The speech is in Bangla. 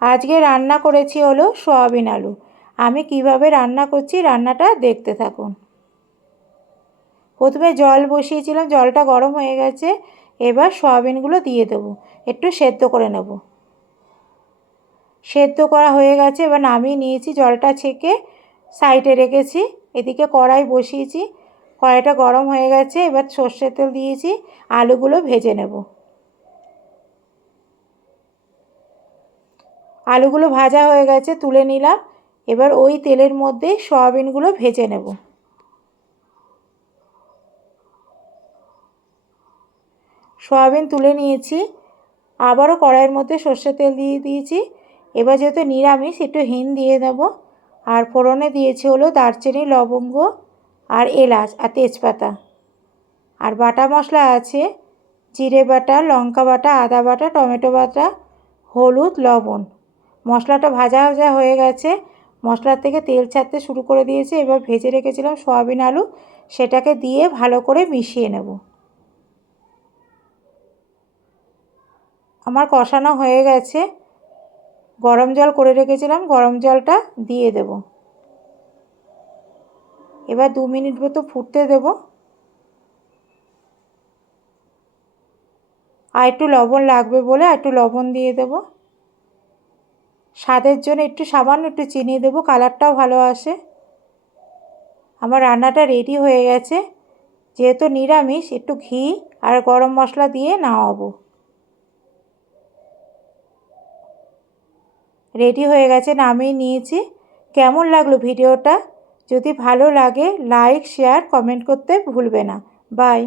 আজকে রান্না করেছি হলো সয়াবিন আলু। আমি কিভাবে রান্না করছি রান্নাটা দেখতে থাকুন। প্রথমে জল বসিয়েছিলাম, জলটা গরম হয়ে গেছে। এবার সয়াবিনগুলো দিয়ে দেবো, একটু সেদ্ধ করে নেব। সেদ্ধ করা হয়ে গেছে, এবার নামিয়ে নিয়েছি, জলটা ছেঁকে সাইডে রেখেছি। এদিকে কড়াই বসিয়েছি, কড়াইটা গরম হয়ে গেছে। এবার সর্ষের তেল দিয়েছি, আলুগুলো ভেজে নেব। আলুগুলো ভাজা হয়ে গেছে, তুলে নিলাম। এবার ওই তেলের মধ্যে সয়াবিনগুলো ভেজে নেব। সয়াবিন তুলে নিয়েছি, আবারও কড়াইয়ের মধ্যে সর্ষের তেল দিয়ে দিয়েছি। এবার যেহেতু নিরামিষ, একটু হিং দিয়ে দেবো। আর ফোড়নে দিয়েছি হলো দারচিনি, লবঙ্গ আর এলাচ আর তেজপাতা। আর বাটা মশলা আছে জিরে বাটা, লঙ্কা বাটা, আদা বাটা, টমেটো বাটা, হলুদ, লবণ। মশলাটা ভাজা ভাজা হয়ে গেছে, মশলার থেকে তেল ছাড়তে শুরু করে দিয়েছে। এবার ভেজে রেখেছিলাম সয়াবিন আলু, সেটাকে দিয়ে ভালো করে মিশিয়ে নেব। আমার কষানো হয়ে গেছে, গরম জল করে রেখেছিলাম, গরম জলটা দিয়ে দেব। এবার 2 মিনিট মতো ফুটতে দেব। আর একটু লবণ লাগবে বলে একটু লবণ দিয়ে দেব। স্বাদের জন্য একটু সামান্য একটু চিনি দেবো, কালারটাও ভালো আসে। আমার রান্নাটা রেডি হয়ে গেছে। যেহেতু নিরামিষ, একটু ঘি আর গরম মশলা দিয়ে নামাবো। রেডি হয়ে গেছে, নামিয়ে নিয়েছি। কেমন লাগলো ভিডিওটা? যদি ভালো লাগে লাইক, শেয়ার, কমেন্ট করতে ভুলবে না। বাই।